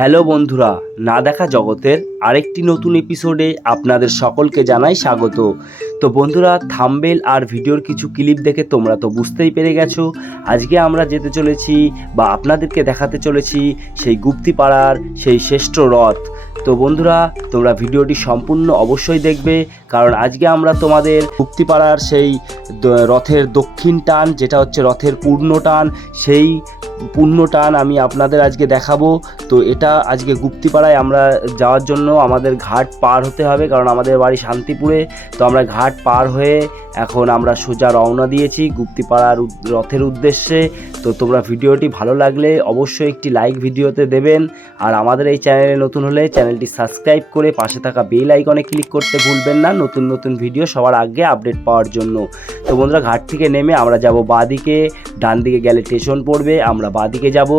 Hello বন্ধুরা, না দেখা জগতের আরেকটি নতুন এপিসোডে আপনাদের সকলকে জানাই স্বাগত। তো বন্ধুরা, থাম্বনেল আর ভিডিওর কিছু ক্লিপ দেখে তোমরা তো বুঝতেই পেরে গেছো আজকে আমরা যেতে চলেছি বা আপনাদেরকে দেখাতে চলেছি সেই গুপ্তিপাড়ার সেই শ্রেষ্ঠ রথ। তো বন্ধুরা, তোমরা ভিডিওটি সম্পূর্ণ অবশ্যই দেখবে, কারণ আজকে আমরা তোমাদের গুপ্তিপাড়ার সেই রথের দক্ষিণ টান, যেটা হচ্ছে রথের পূর্ণ টান, সেই পূর্ণ টান আমি আপনাদের আজকে দেখাবো। তো এটা আজকে গুপ্তিপাড়ায় আমরা যাওয়ার জন্য আমাদের ঘাট পার হতে হবে, কারণ আমাদের বাড়ি শান্তিপুরে। তো আমরা ঘাট পার হয়ে এখন আমরা সোজা রওনা দিয়েছি গুপ্তিপাড়ার রথের উদ্দেশ্যে। তো তোমরা ভিডিওটি ভালো লাগলে অবশ্যই একটি লাইক ভিডিওতে দেবেন, আর আমাদের এই চ্যানেলে নতুন হলে চ্যানেলটি সাবস্ক্রাইব করে পাশে থাকা বেল আইকনে ক্লিক করতে ভুলবেন না, নতুন নতুন ভিডিও সবার আগে আপডেট পাওয়ার জন্য। তো বন্ধুরা, ঘাট থেকে নেমে আমরা যাব বাঁদিকে, ডান দিকে গেলে স্টেশন পড়বে, আমরা বাঁদিকে যাব।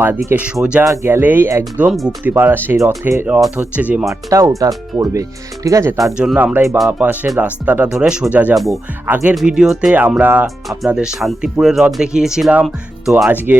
বাঁদিকে সোজা গেলেই একদম গুপ্তিপাড়া সেই রথ হচ্ছে যে মাঠটা, ওটা পড়বে, ঠিক আছে? তার জন্য আমরা এই বাঁ পাশের রাস্তাটা ধরে সোজা যাব। আগের ভিডিওতে আমরা আপনাদের শান্তিপুরের রথ দেখিয়েছিলাম, তো আজকে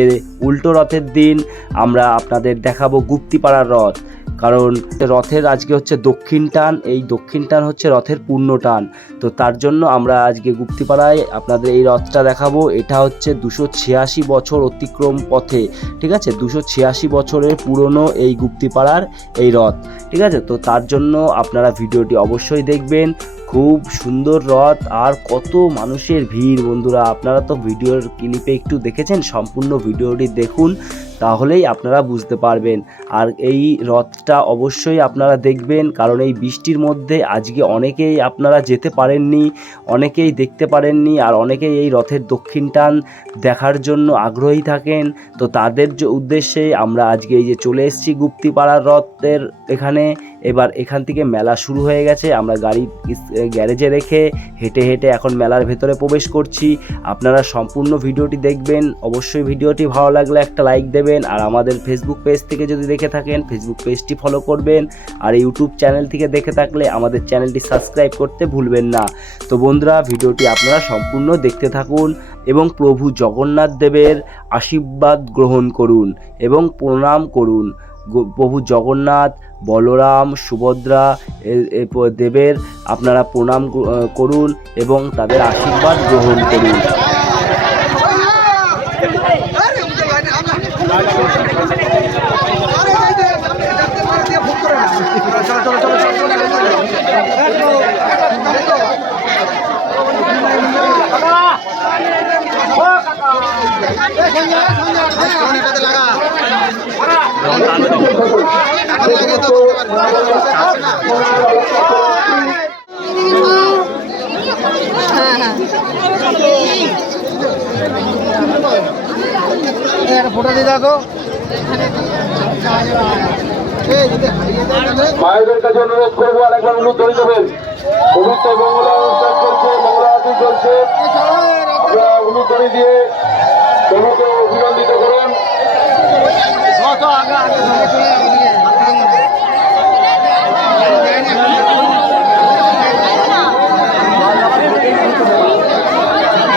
উল্টো রথের দিন আমরা আপনাদের দেখাবো গুপ্তিপাড়ার রথ। কারণ রথের আজকে হচ্ছে দক্ষিণ টান, এই দক্ষিণ টান হচ্ছে রথের পূর্ণ টান। তো তার জন্য আমরা আজকে গুপ্তিপাড়ায় আপনাদের এই রথটা দেখাবো। এটা হচ্ছে 286 বছর অতিক্রম পথে, ঠিক আছে? 286 বছরের পুরনো এই গুপ্তিপাড়ার এই রথ, ঠিক আছে? তো তার জন্য আপনারা ভিডিওটি অবশ্যই দেখবেন। খুব সুন্দর রথ, আর কত মানুষের ভিড় বন্ধুরা, আপনারা তো ভিডিওর ক্লিপে একটু দেখেছেন, সম্পূর্ণ ভিডিওটি দেখুন, তাহলেই আপনারা বুঝতে পারবেন। আর এই রথটা অবশ্যই আপনারা দেখবেন, কারণ এই বৃষ্টির মধ্যে আজকে অনেকেই আপনারা যেতে পারেননি, অনেকেই দেখতে পারেননি, আর অনেকেই এই রথের দক্ষিণ টান দেখার জন্য আগ্রহী থাকেন। তো তাদের উদ্দেশ্যে আমরা আজকে এই যে চলে এসেছি গুপ্তিপাড়ার রথের এখানে। এবার এখান থেকে মেলা শুরু হয়ে গেছে, আমরা গাড়ি গ্যারেজে রেখে হেঁটে হেঁটে এখন মেলার ভেতরে প্রবেশ করছি। আপনারা সম্পূর্ণ ভিডিওটি দেখবেন, অবশ্যই ভিডিওটি ভালো লাগলে একটা লাইক দেবেন, আর আমাদের ফেসবুক পেজ থেকে যদি দেখে থাকেন ফেসবুক পেজটি ফলো করবেন, আর ইউটিউব চ্যানেল থেকে দেখে থাকলে আমাদের চ্যানেলটি সাবস্ক্রাইব করতে ভুলবেন না। তো বন্ধুরা, ভিডিওটি আপনারা সম্পূর্ণ দেখতে থাকুন এবং প্রভু জগন্নাথ দেবের আশীর্বাদ গ্রহণ করুন এবং প্রণাম করুন। প্রভু জগন্নাথ, বলরাম, সুভদ্রা দেবের আপনারা প্রণাম করুন এবং তাদের আশীর্বাদ গ্রহণ করুন। ফটো দিয়ে দাও তো। মায়েদের কাছে অনুরোধ করবো, আরেকবার অনুরোধ করে দেবেন। পবিত্র মঙ্গলা অনুষ্ঠান চলছে, মঙ্গলা আরতি চলছে, আমরা অনুরোধ করে দিয়ে প্রভুকে অভিনন্দিত করুন।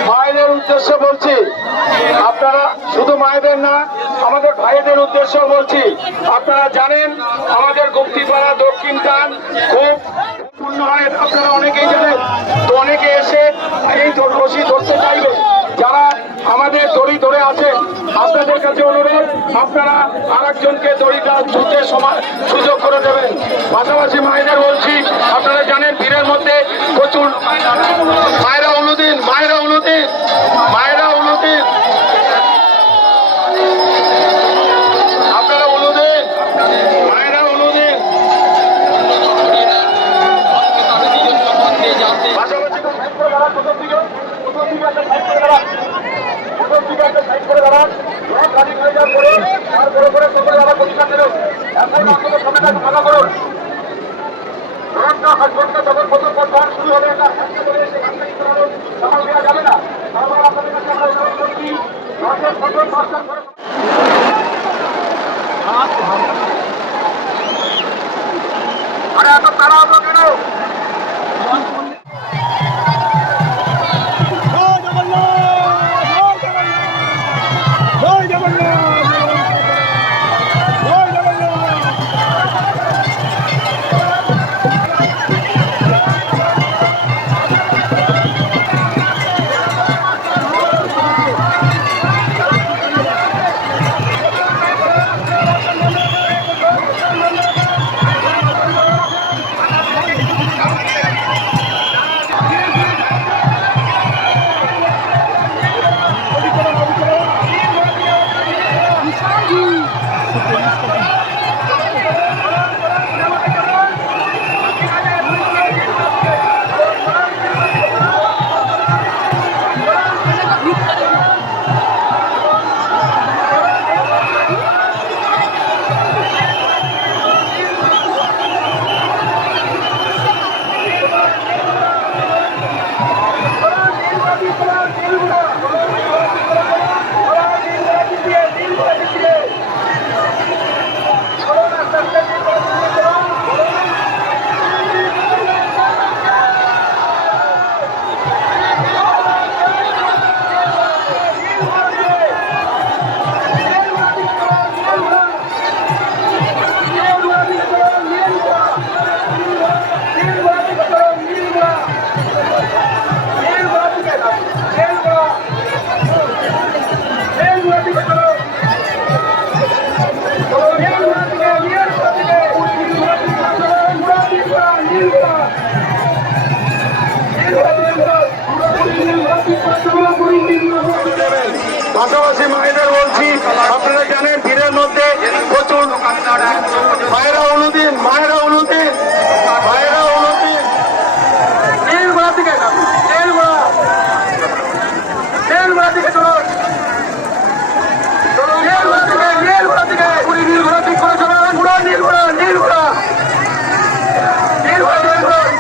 মায়েদের উদ্দেশ্যে বলছি, আপনারা শুধু মায়েদের না, আমাদের ভাইদের উদ্দেশ্যে বলছি, আপনারা জানেন আমাদের গুপ্তিপাড়া দক্ষিণ টান খুব পূর্ণ হয়, আপনারা অনেকেই জানেন। তো অনেকে এসে এই রশি ধরতে চাইবে, যারা আমাদের দড়ি ধরে আছেন, আপনাদের কাছে অনুরোধ, আপনারা আরেকজনকে দড়িটা ছুটে সুযোগ করে দেবেন। পাশাপাশি মায়েদের বলছি, আপনারা জানেন ভিড়ের মধ্যে প্রচুর মায়েরা অনুদিন, মায়েরা অনুদিন, মায়েরা অনুদিন, আপনারা অনুদিন, মায়েরা অনুদিন। পাশাপাশি প্রথম দিকে একটা সাইড করে দাঁড়ান, প্রথম দিকে একটা সাইড করে দাঁড়ান, গাড়ি হয়ে যাওয়ার পরে আর বড় করে সকলে আবার প্রতিষ্ঠান দেবেন। এখন আপনাদের সময়টা ফাঁকা করুন। রথটা হাসপাতাল যখন প্রথম প্রস্থান শুরু হবে, একটা হাসপাতাল করে সেখান থেকে সামাল দেওয়া যাবে না। তারপর আপনাদের কাছে আমরা অনুরোধ করছি, রথের প্রথম প্রস্থান করে আরে এত তারা হলো কেন? জয় জগন্নাথ, জয় জগন্নাথ, জয় জগন্নাথ। পাশাপাশি মায়েদের বলছি, আপনারা জানেন ভিড়ের মধ্যে প্রচুর মায়েরা অনুদিন নীলগোড়া থেকে নীলগোড়া থেকে চলুন, নীলগোড়া থেকে নীলগোড়া ঠিক করে চলুন, নীলগোড়া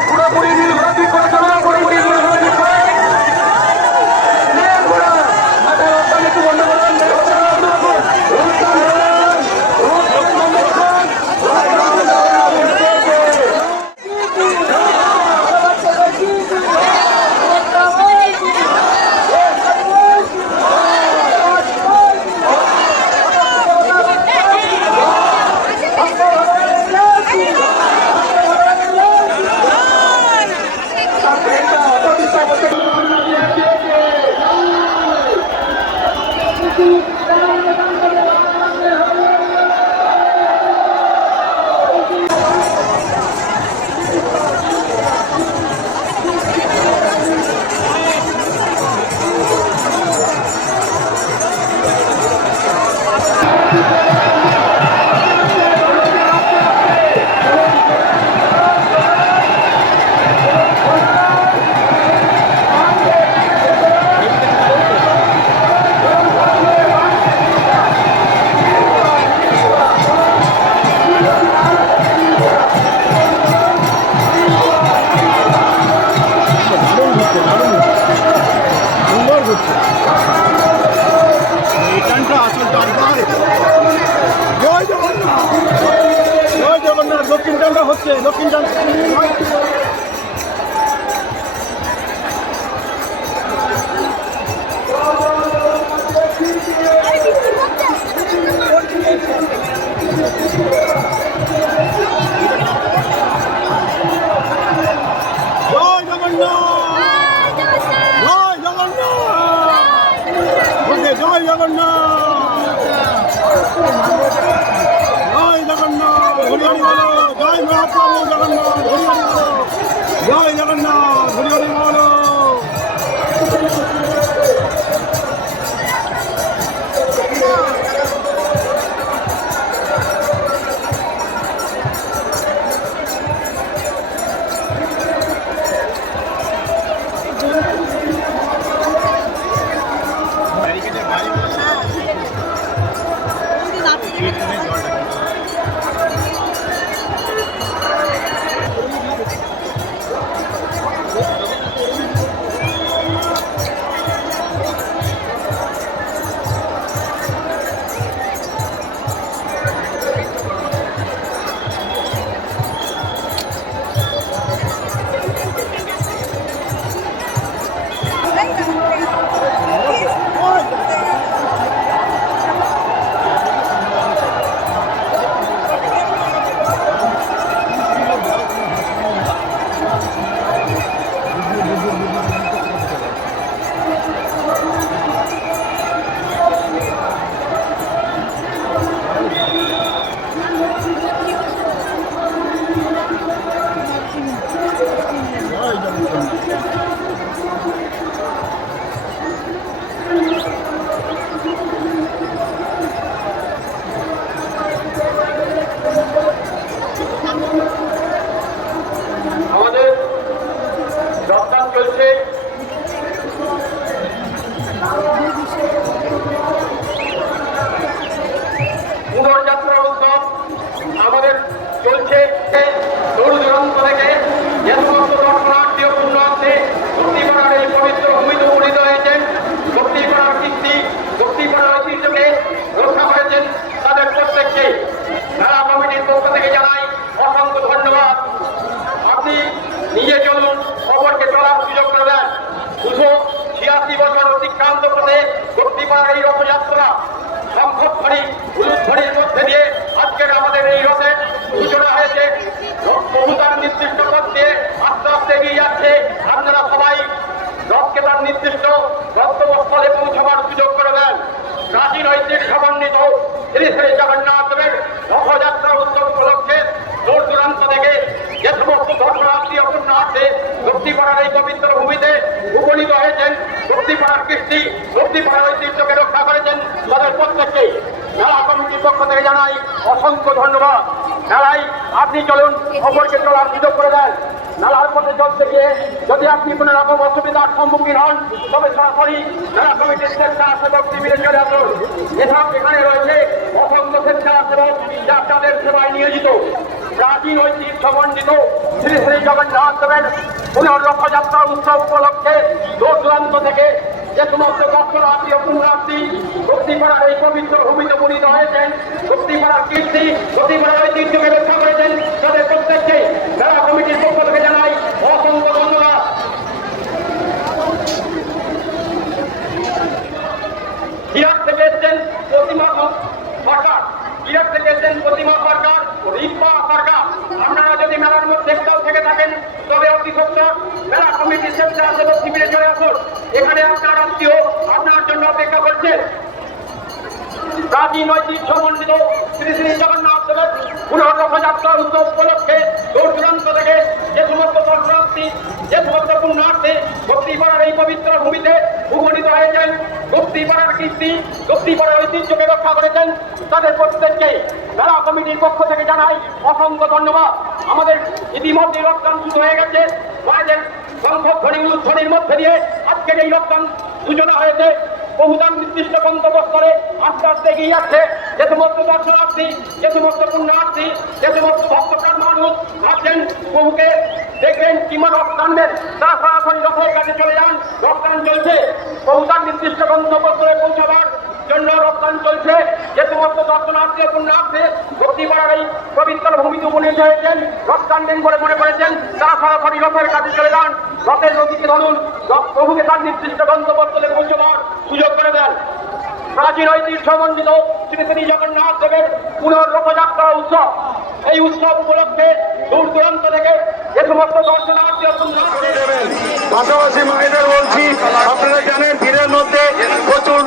পুরোপুরি নীলগোড়া ঠিক করে চলুন, পুরোপুরি নীলগোড়া ঠিক করে নীলগোড়া মাথায় রক্তান একটু বন্ধ করুন। দক্ষিণ টানটা হচ্ছে দক্ষিণ টান জয় জগন্নাথ, জয় জগন্নাথ, হরিহরি বলো, জয় মহাপ্রভু জগন্নাথ, হরিহরি বলো, জয় জগন্নাথ, হরিহরি বলো। শ্রী জগন্নাথ দেবের রথযাত্রা উৎসব উপলক্ষে দূর দূরান্ত থেকে যে সমস্ত ধর্মরাত্রি অপূর্ণার্থে ভক্তিপাড়ার এই পবিত্র ভূমিতে উপনীত হয়েছেন, ভক্তিপাড়ার কীর্তি, ভক্তিপাড়ার ঐতিহ্যকে রক্ষা করেছেন, তাদের প্রত্যেককে মেলা কমিটির পক্ষ থেকে জানাই অসংখ্য ধন্যবাদ। মেলায় আপনি চলুন, অপরকে চলার সুযোগ করে দেন। মেলার পথে চলতে গিয়ে যদি আপনি কোনো রকম অসুবিধার সম্মুখীন হন, তবে সরাসরি মেলা কমিটির স্বেচ্ছাসেবক শিবিরে চলে আসুন। এছাড়াও এখানে রয়েছে অসংখ্য স্বেচ্ছাসেবক যা তাদের সেবায় নিয়োজিত। প্রাচীন ঐতিহ্য সমন্বিত শ্রী শ্রী জগন্নাথ দেবের পুনর্রথযাত্রা উৎসব উপলক্ষে দূর দূরান্ত থেকে যে সমস্ত দর্শনার্থী ও পুণ্যার্থী ভক্তিপাড়ার এই পবিত্র ভূমিতে উপনীত হয়েছেন, ভক্তিপাড়ার কীর্তি, ভক্তিপাড়ার ঐতিহ্যকে রক্ষা করেছেন, তাদের প্রত্যেককে মেলা কমিটির পক্ষ থেকে জানাই অসংখ্য ধন্যবাদ। ইরাক থেকে এসছেন প্রতিমা সরকার, ইরাক থেকে এসছেন প্রতিমা সরকার, রিম্পা সরকার। আপনারা যদি মেলার মধ্যে একটাও থেকে থাকেন তবে অতি সত্তর মেলা কমিটির স্বেচ্ছাসেবক শিবিরে চলে আসুন। এখানে আপনার আত্মীয় আপনার জন্য অপেক্ষা করছেন। প্রাচীন ঐতিহ্য সমন্বিত শ্রী শ্রী জগন্নাথ দেবের পুনর্রথযাত্রা উৎসব উপলক্ষে দূর দূরান্ত থেকে যে সমস্ত দর্শনার্থী, যে সমস্ত পুণ্যার্থী ভক্তিপাড়ার এই পবিত্র ভূমিতে উপনীত হয়েছেন, ভক্তিপাড়ার কীর্তি, ভক্তিপাড়ার ঐতিহ্যকে রক্ষা করেছেন, তাদের প্রত্যেককে মেলা কমিটির পক্ষ থেকে জানাই অসংখ্য ধন্যবাদ। আমাদের ইতিমধ্যে রক্তদান শুরু হয়ে গেছে। মায়েদের সংখ্যক ধ্বনির মধ্যে দিয়ে আজকের এই রক্তদান সূচনা হয়েছে। বহুদান নির্দিষ্ট গন্তব্যস্থলে আস্তে আস্তে এগিয়ে যাচ্ছে। যে সমস্ত দর্শনার্থী, যে সমস্ত পুণ্যার্থী, যে সমস্ত ভক্তপ্রাণ মানুষ ভাবছেন বহুকে দেখবেন কিংবা রক্ত টানবেন, তারা সরাসরি রথের কাছে চলে যান। রক্তদান চলছে, বহুদান নির্দিষ্ট গন্তব্যস্থলে পৌঁছাবার জন্য রক্তদান চলছে। যে সমস্ত দর্শনার্থী ও পুণ্যার্থী ভক্তিপাড়ার এই পবিত্র ভূমিতে উপনীত হয়েছেন, রক্তদান দিন বলে মনে করেছেন, তারা সরাসরি রথের কাছে চলে যান। রথের নদীকে ধরুন, প্রভুকে তার নির্দিষ্ট গন্তব্যস্থলে পৌঁছবার সুযোগ করে দেন। প্রাচীন ঐতিহ্য সমন্বিত শ্রী শ্রী জগন্নাথ দেবের পুনর্রথযাত্রা উৎসব, এই উৎসব উপলক্ষে দূর দূরান্ত থেকে যে সমস্ত দর্শনার্থী ও পুণ্যার্থী পাশাপাশি মায়েদের বলছি, আপনারা জানেন ভিড়ের মধ্যে প্রচুর